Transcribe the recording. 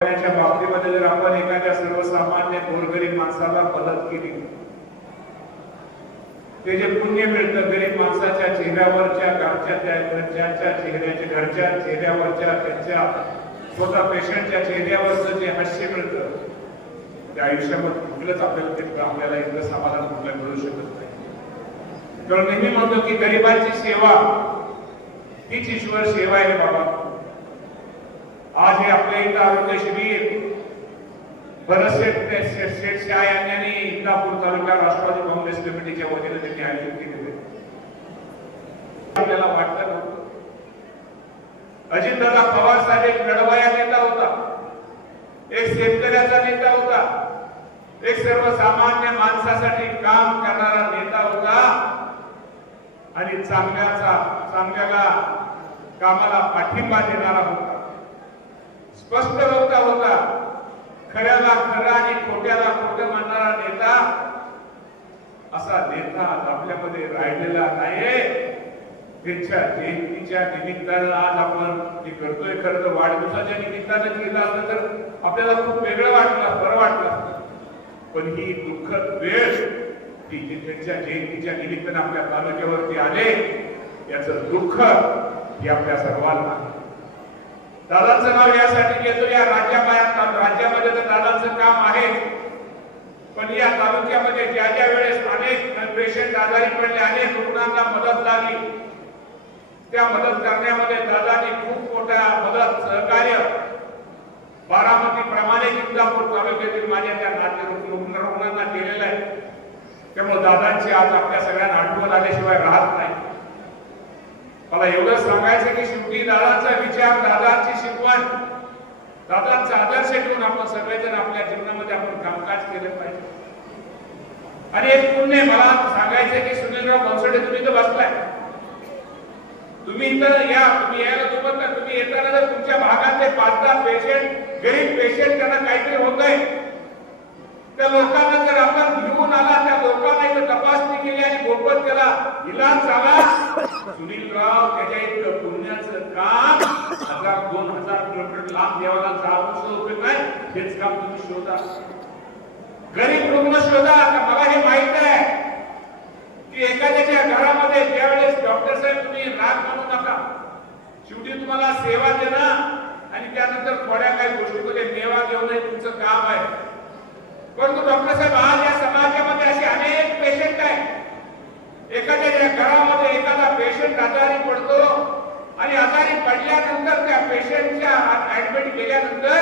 च्या बाबतीमध्ये जर आपण एखाद्या सर्वसामान्य गोरगरीब माणसाला मदत केली, ते जे पुण्य मिळतं गरीब माणसाच्या चेहऱ्यावरच्या घरच्या चेहऱ्यावरच्या त्यांच्या स्वतः पेशंटच्या चेहऱ्यावरचं जे हास्य मिळतं, त्या आयुष्यामध्ये कुठलंच आपल्याला इतकं समाधान कुठलं मिळू शकत नाही. तर नेहमी म्हणतो की गरिबांची सेवा हीच ईश्वर सेवा आहे बाबा. आज हे आपल्या इथं आरोग्य शिबिर शेठ शाह यांनी इंदापूर तालुका राष्ट्रवादी काँग्रेस कमिटीच्या वतीने त्यांनी आयोजित केलेले. आपल्याला वाटतं नव्हतं अजितदादा पवार साहेब एक लढवया नेता होता, एक शेतकऱ्याचा नेता होता, एक सर्वसामान्य माणसासाठी काम करणारा नेता होता आणि चांगल्याला कामाला पाठिंबा देणारा होता. स्पष्ट वक्ता होता, खऱ्याला खरं आणि खोट्याला खोटं मानणारा नेता. असा नेता आज आपल्यामध्ये राहिलेला नाही. त्यांच्या जयंतीच्या निमित्तानं आज आपण जे करतोय, खरं तर वाढदिवसाच्या निमित्तानं केलं असतं तर आपल्याला खूप वेगळं वाटलं, बरं वाटलं. पण ही दुःखद वेळ की त्यांच्या जयंतीच्या निमित्तानं आपल्या तालुक्यावरती आले, याचं दुःख हे आपल्या सर्वांना. दादांचं नाव यासाठी घेतो, या राज्यामध्ये तर दादांचं काम आहे, पण या तालुक्यामध्ये ज्या ज्या वेळेस अनेक पेशंट आजारी पडले, अनेक रुग्णांना मदत लागली, त्या मदत करण्यामध्ये दादांनी खूप मोठा मदत सहकार्य बारामती प्रमाणे इंदापूर तालुक्यातील माझ्या त्या रुग्णांना केलेलं आहे. त्यामुळे दादांची आज आपल्या सगळ्यांना आठवण आल्याशिवाय राहत नाही. मला एवढं सांगायचं की शेवटी दादाचा विचार, दादांची शिकवण, दादांचा आदर्श ठेवून आपण सगळेजण आपल्या जीवनामध्ये आपण कामकाज केलं पाहिजे. आणि एक पुण्य मला सांगायचं की सुनीलराव बनसोडे, तुम्ही तर बसलाय, तुम्ही इथं या, तुम्ही यायला सोबत ना, तुम्ही येताना जर तुमच्या भागातले 5-10 पेशंट, गरीब पेशंट त्यांना काहीतरी होत आहे, त्या लोकांना जर आपण घेऊन आला, त्या लोकांना इथं तपासणी केली आणि मोफत केला, इलाज झाला, सुनीलराव त्याच्या इतकं पुण्याचं काम 1000-2000 किलोमीटर लांब देवाला जाऊन उपयोग नाही. हेच काम तुम्ही शोधा, गरीब रुग्ण शोधा. मला हे माहित आहे की एखाद्याच्या घरामध्ये ज्यावेळेस डॉक्टर साहेब, तुम्ही राग म्हणू नका, शेवटी तुम्हाला सेवा देणं आणि त्यानंतर थोड्या काही गोष्टीमध्ये मेवा घेऊन तुमचं काम आहे. परंतु डॉक्टर साहेब, आज या समाजामध्ये असे अनेक पेशंट आहेत, एखाद्या घरामध्ये एखादा पेशंट आजारी पडतो आणि आजारी पडल्यानंतर त्या पेशंटच्या ऍडमिट केल्यानंतर